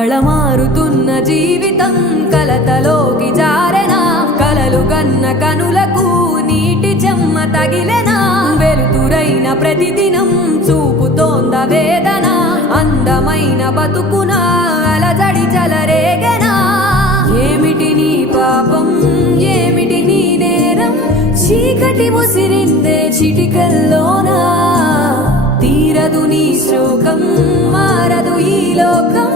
కళమారుతున్న జీవితం కలతలోకి జారెనా కలలు గన్న కనులకు నీటి చెమ్మ తగిలెనా వెలుతురైన ప్రతిదినం చూపుతోంద వేదన అందమైన బతుకున అలజడి చలరేగెనా ఏమిటి నీ పాపం ఏమిటి నీ నేరం చీకటి ముసిరిందే చిటికల్లోనా తీరదు నీ శోకం మారదు ఈ లోకం